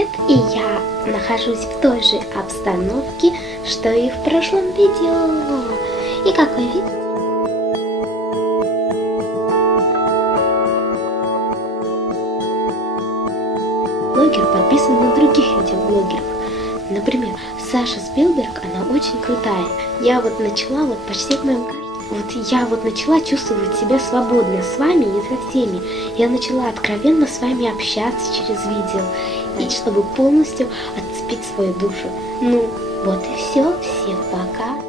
привет! И я нахожусь в той же обстановке, что и в прошлом видео. И как вы видите, блогер подписан на других видеоблогеров. Например, Саша Спилберг, она очень крутая. Я вот начала почти в моем начала чувствовать себя свободно с вами и со всеми. Я начала откровенно с вами общаться через видео, и чтобы полностью отцепить свою душу. Ну, вот и все. Всем пока.